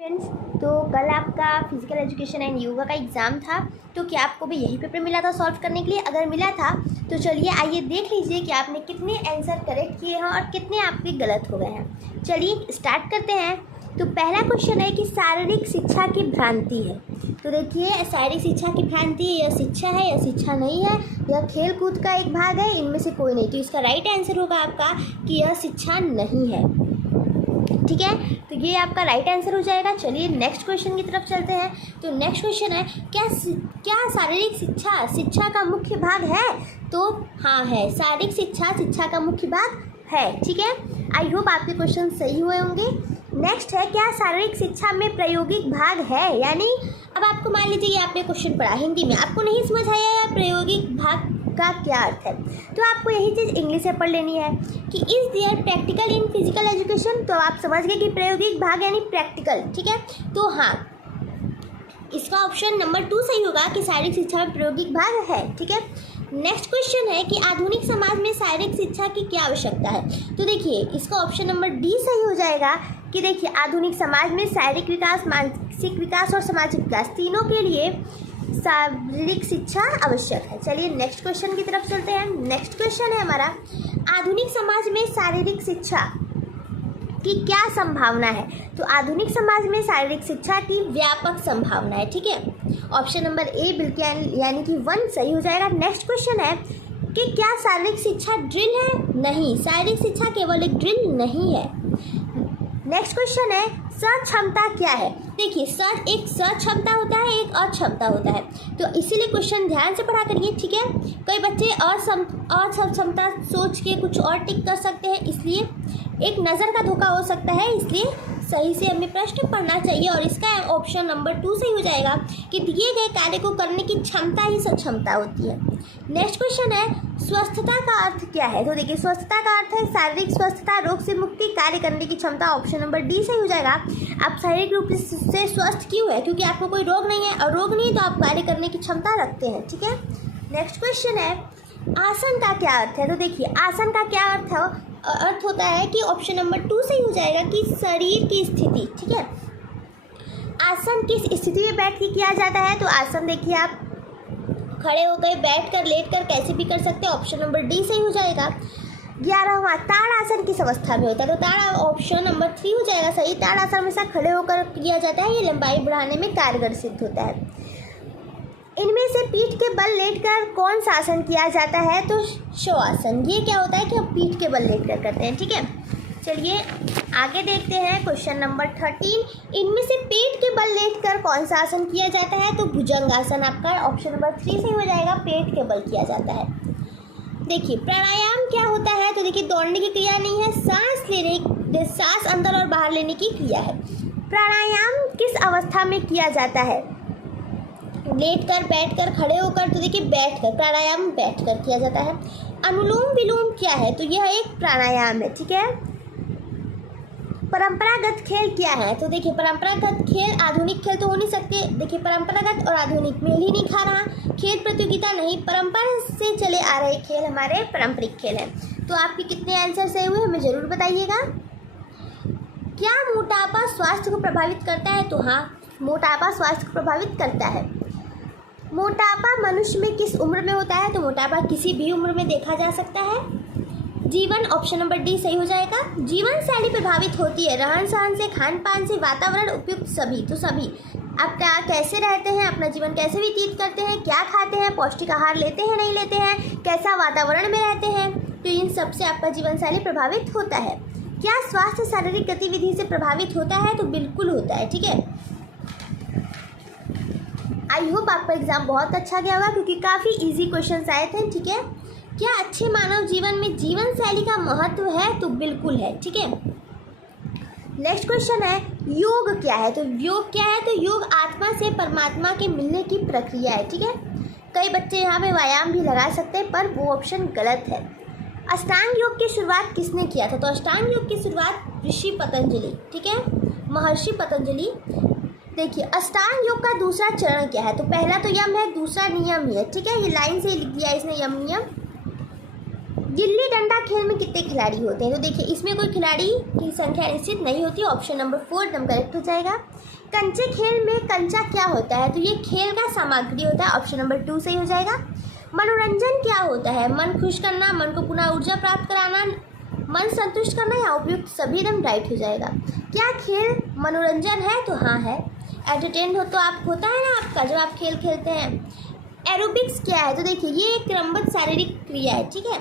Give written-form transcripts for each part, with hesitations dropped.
Friends, तो कल आपका फिजिकल एजुकेशन एंड योगा का एग्ज़ाम था। तो क्या आपको भी यही पेपर मिला था सॉल्व करने के लिए? अगर मिला था तो चलिए आइए देख लीजिए कि आपने कितने आंसर करेक्ट किए हैं और कितने आपके गलत हो गए हैं। चलिए स्टार्ट करते हैं। तो पहला क्वेश्चन है कि शारीरिक शिक्षा की भ्रांति है। तो देखिए, शारीरिक शिक्षा की भ्रांति यह शिक्षा है या शिक्षा नहीं है, यह खेल कूद का एक भाग है, इनमें से कोई नहीं। तो इसका राइट आंसर होगा आपका कि यह शिक्षा नहीं है। ठीक है, तो ये आपका राइट आंसर हो जाएगा। चलिए नेक्स्ट क्वेश्चन की तरफ चलते हैं। तो नेक्स्ट क्वेश्चन है, क्या शारीरिक शिक्षा शिक्षा का मुख्य भाग है? तो हाँ है, शारीरिक शिक्षा शिक्षा का मुख्य भाग है। ठीक है, आई होप आपके क्वेश्चन सही हुए होंगे। नेक्स्ट है, क्या शारीरिक शिक्षा में प्रायोगिक भाग है? यानी अब आपको मान लीजिए ये आपने क्वेश्चन पढ़ा हिंदी में, आपको नहीं समझ आया या प्रायोगिक भाग का क्या अर्थ है, तो आपको यही चीज़ इंग्लिश से पढ़ लेनी है कि is there practical in physical education. तो आप समझ गए कि प्रायोगिक भाग यानी प्रैक्टिकल। ठीक है, तो हाँ, इसका ऑप्शन नंबर 2 सही होगा कि शारीरिक शिक्षा में प्रायोगिक भाग है। ठीक है, नेक्स्ट क्वेश्चन है कि आधुनिक समाज में शारीरिक शिक्षा की क्या आवश्यकता है? तो देखिए, इसका ऑप्शन नंबर डी सही हो जाएगा कि देखिए, आधुनिक समाज में शारीरिक विकास, मानसिक विकास और सामाजिक विकास तीनों के लिए शारीरिक शिक्षा आवश्यक है। चलिए नेक्स्ट क्वेश्चन की तरफ चलते हैं। नेक्स्ट क्वेश्चन है हमारा, आधुनिक समाज में शारीरिक शिक्षा की क्या संभावना है? तो आधुनिक समाज में शारीरिक शिक्षा की व्यापक संभावना है। ठीक है, ऑप्शन नंबर ए बिल्कुल यानी कि 1 सही हो जाएगा। नेक्स्ट क्वेश्चन है कि क्या शारीरिक शिक्षा ड्रिल है? नहीं, शारीरिक शिक्षा केवल एक ड्रिल नहीं है। नेक्स्ट क्वेश्चन है, सक्षमता क्या है? देखिए, एक सक्षमता होता है, एक अक्षमता होता है, तो इसीलिए क्वेश्चन ध्यान से पढ़ा करिए। ठीक है, कई बच्चे असक्षमता सोच के कुछ और टिक कर सकते हैं, इसलिए एक नज़र का धोखा हो सकता है, इसलिए सही से हमें प्रश्न पढ़ना चाहिए। और इसका ऑप्शन नंबर 2 सही हो जाएगा कि दिए गए कार्य को करने की क्षमता ही सक्षमता होती है। नेक्स्ट क्वेश्चन है, स्वस्थता का अर्थ क्या है? तो देखिए, स्वस्थता का अर्थ है शारीरिक स्वस्थता, रोग से मुक्ति, कार्य करने की क्षमता। ऑप्शन नंबर डी सही हो जाएगा। आप शारीरिक रूप से स्वस्थ क्यों है? क्योंकि आपको कोई रोग नहीं है, और रोग नहीं तो आप कार्य करने की क्षमता रखते हैं। ठीक है, नेक्स्ट क्वेश्चन है, आसन का क्या अर्थ है? तो देखिए, आसन का क्या अर्थ होता है कि ऑप्शन नंबर 2 सही हो जाएगा कि शरीर की स्थिति। ठीक है, आसन किस स्थिति में बैठ के किया जाता है? तो आसन देखिए, आप खड़े हो गए, बैठ कर, लेट कर, कैसे भी कर सकते हैं। ऑप्शन नंबर डी सही हो जाएगा। 11वां, ताड़ासन किस अवस्था में होता है? तो ताड़ ऑप्शन नंबर 3 हो जाएगा सही। ताड़ासन हमेशा खड़े होकर किया जाता है, ये लंबाई बढ़ाने में कारगर सिद्ध होता है। इनमें से पीठ के बल लेटकर कौन सा आसन किया जाता है? तो शवासन। ये क्या होता है कि हम पीठ के बल लेटकर करते हैं। ठीक है, चलिए आगे देखते हैं क्वेश्चन नंबर 13। इनमें से पेट के बल लेटकर कौन सा आसन किया जाता है? तो भुजंगासन आपका ऑप्शन नंबर 3 सही हो जाएगा, पेट के बल किया जाता है। देखिए, प्राणायाम क्या होता है? तो देखिए, दौड़ने की क्रिया नहीं है, सांस अंदर और बाहर लेने की क्रिया है। प्राणायाम किस अवस्था में किया जाता है? लेट कर, बैठ कर, खड़े होकर? तो देखिए, बैठ कर, प्राणायाम बैठ कर किया जाता है। अनुलोम विलोम क्या है? तो यह एक प्राणायाम है। ठीक है, परंपरागत खेल क्या है? तो देखिए, परंपरागत खेल, आधुनिक खेल तो हो नहीं सकते। देखिए, परंपरागत और आधुनिक मेल ही नहीं खा रहा। खेल प्रतियोगिता नहीं, परंपरा से चले आ रहे खेल हमारे पारंपरिक खेल हैं। तो आपके कितने आंसर सही हुए हमें ज़रूर बताइएगा। क्या मोटापा स्वास्थ्य को प्रभावित करता है? तो हाँ, मोटापा स्वास्थ्य को प्रभावित करता है। मोटापा मनुष्य में किस उम्र में होता है? तो मोटापा किसी भी उम्र में देखा जा सकता है। जीवन, ऑप्शन नंबर डी सही हो जाएगा। जीवन शैली प्रभावित होती है रहन सहन से, खान पान से, वातावरण उपयुक्त सभी। तो सभी आप कैसे रहते हैं, अपना जीवन कैसे व्यतीत करते हैं, क्या खाते हैं, पौष्टिक आहार लेते हैं नहीं लेते हैं, कैसा वातावरण में रहते हैं, तो इन सब से आपका जीवन शैली प्रभावित होता है। क्या स्वास्थ्य शारीरिक गतिविधि से प्रभावित होता है? तो बिल्कुल होता है। ठीक है, आई होप आपका एग्जाम बहुत अच्छा गया होगा, क्योंकि काफ़ी इजी क्वेश्चंस आए थे। ठीक है, क्या अच्छे मानव जीवन में जीवन शैली का महत्व है? तो बिल्कुल है। ठीक है, नेक्स्ट क्वेश्चन है, योग क्या है? तो योग क्या है? तो योग आत्मा से परमात्मा के मिलने की प्रक्रिया है। ठीक है, कई बच्चे यहाँ पे व्यायाम भी लगा सकते हैं, पर वो ऑप्शन गलत है। अष्टांग योग की शुरुआत किसने किया था? तो अष्टांग योग की शुरुआत ऋषि पतंजलि। ठीक है, महर्षि पतंजलि। देखिए, अष्टांग योग का दूसरा चरण क्या है? तो पहला तो यम है, दूसरा नियम ही है। ठीक है, ये लाइन से लिख दिया इसने, यम नियम। गिल्ली डंडा खेल में कितने खिलाड़ी होते हैं? तो देखिए इसमें कोई खिलाड़ी की संख्या निश्चित नहीं होती। ऑप्शन नंबर 4 एकदम करेक्ट हो जाएगा। कंचे खेल में कंचा क्या होता है? तो ये खेल का सामग्री होता है। ऑप्शन नंबर 2 सही हो जाएगा। मनोरंजन क्या होता है? मन खुश करना, मन को पुनः ऊर्जा प्राप्त कराना, मन संतुष्ट करना या उपयुक्त सभी एकदम राइट हो जाएगा। क्या खेल मनोरंजन है? तो हाँ है। एंटरटेन हो तो आप होता है ना आपका जब आप खेल खेलते हैं। एरोबिक्स क्या है? तो देखिए ये एक क्रमबद्ध शारीरिक क्रिया है, ठीक है।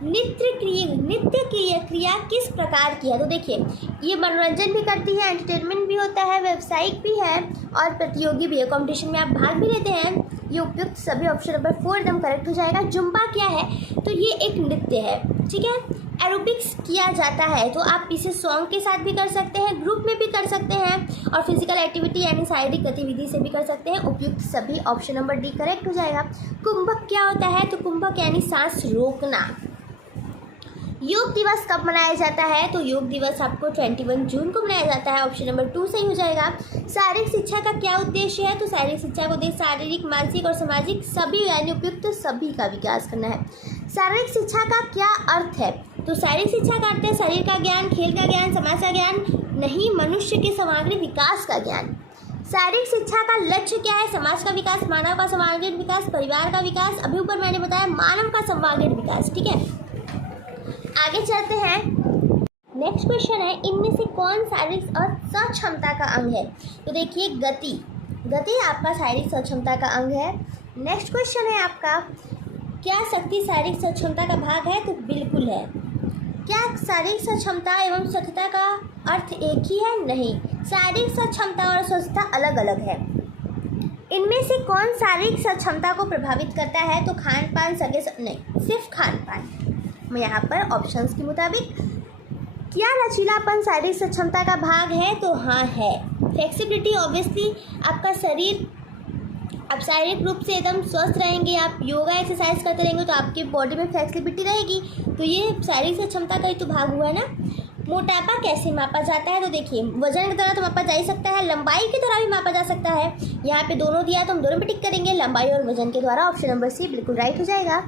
नृत्य क्रिया किस प्रकार की है? तो देखिए ये मनोरंजन भी करती है, एंटरटेनमेंट भी होता है, व्यावसायिक भी है और प्रतियोगी भी है। कॉम्पिटिशन में आप भाग भी लेते हैं। ये उपयुक्त सभी ऑप्शन नंबर 4 एकदम करेक्ट हो जाएगा। जुम्बा क्या है? तो ये एक नृत्य है, ठीक है। एरोबिक्स किया जाता है तो आप इसे सॉन्ग के साथ भी कर सकते हैं, ग्रुप में भी कर सकते हैं और फिजिकल एक्टिविटी यानी शारीरिक गतिविधि से भी कर सकते हैं। उपयुक्त सभी ऑप्शन नंबर डी करेक्ट हो जाएगा। कुंभक क्या होता है? तो कुंभक यानी सांस रोकना। योग दिवस कब मनाया जाता है? तो योग दिवस आपको 21 जून को मनाया जाता है। ऑप्शन नंबर 2 सही हो जाएगा। शारीरिक शिक्षा का क्या उद्देश्य है? तो शारीरिक शिक्षा का उद्देश्य शारीरिक, मानसिक और सामाजिक सभी यानी उपयुक्त सभी का विकास करना है। शारीरिक शिक्षा का क्या अर्थ है? तो शारीरिक शिक्षा का अर्थ है शरीर का ज्ञान, खेल का ज्ञान, समाज का ज्ञान नहीं, मनुष्य के समग्र विकास का ज्ञान। शारीरिक शिक्षा का लक्ष्य क्या है? समाज का विकास, मानव का समग्र विकास, परिवार का विकास, अभी ऊपर मैंने बताया मानव का समग्र विकास, ठीक है। आगे चलते हैं। नेक्स्ट क्वेश्चन है इनमें से कौन शारीरिक और सक्षमता का अंग है? तो देखिए गति आपका शारीरिक सक्षमता का अंग है। नेक्स्ट क्वेश्चन है आपका क्या शक्ति शारीरिक सक्षमता का भाग है? तो बिल्कुल है। क्या शारीरिक सक्षमता एवं स्वस्थता का अर्थ एक ही है? नहीं, शारीरिक सक्षमता और स्वस्थता अलग अलग है। इनमें से कौन शारीरिक सक्षमता को प्रभावित करता है? तो खान पान नहीं, सिर्फ खान पान। मैं यहाँ पर ऑप्शंस के मुताबिक क्या लचीलापन शारीरिक सक्षमता का भाग है? तो हाँ है। फ्लेक्सिबिलिटी ऑब्वियसली आपका शरीर, आप शारीरिक रूप से एकदम स्वस्थ रहेंगे, आप योगा एक्सरसाइज करते रहेंगे तो आपकी बॉडी में फ्लेक्सिबिलिटी रहेगी, तो ये शारीरिक क्षमता का ही तो भाग हुआ है ना। मोटापा कैसे मापा जाता है? तो देखिए वजन की तरह तो मापा जा ही सकता है, लंबाई की तरह भी मापा जा सकता है। यहाँ पे दोनों दिया तो हम दोनों पे टिक करेंगे, लंबाई और वजन के द्वारा। ऑप्शन नंबर सी बिल्कुल राइट हो जाएगा।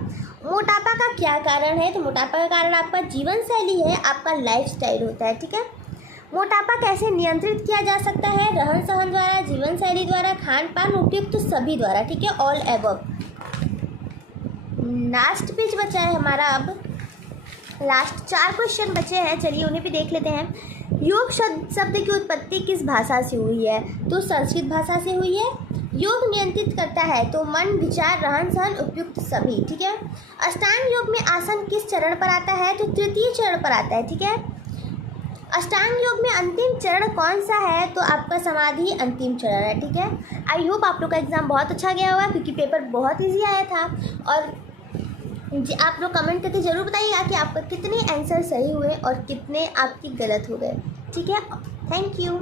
मोटापा का क्या कारण है? तो मोटापा का कारण आपका जीवन शैली है, आपका लाइफस्टाइल होता है, ठीक है। मोटापा कैसे नियंत्रित किया जा सकता है? रहन सहन द्वारा, जीवन शैली द्वारा, खान पान, उपयुक्त सभी द्वारा, ठीक है, ऑल एबव। लास्ट पेज बचा है हमारा, अब लास्ट 4 क्वेश्चन बचे हैं, चलिए उन्हें भी देख लेते हैं। योग शब्द की उत्पत्ति किस भाषा से हुई है? तो संस्कृत भाषा से हुई है। योग नियंत्रित करता है तो मन, विचार, रहन सहन, उपयुक्त सभी, ठीक है। अष्टांग योग में आसन किस चरण पर आता है? तो तृतीय चरण पर आता है, ठीक है। अष्टांग योग में अंतिम चरण कौन सा है? तो आपका समाधि अंतिम चरण है, ठीक है। आई होप आप लोग का एग्ज़ाम बहुत अच्छा गया होगा क्योंकि पेपर बहुत ईजी आया था। और आप लोग कमेंट करके ज़रूर बताइएगा कि आपका कितने आंसर सही हुए और कितने आपकी गलत हो गए, ठीक है। Thank you.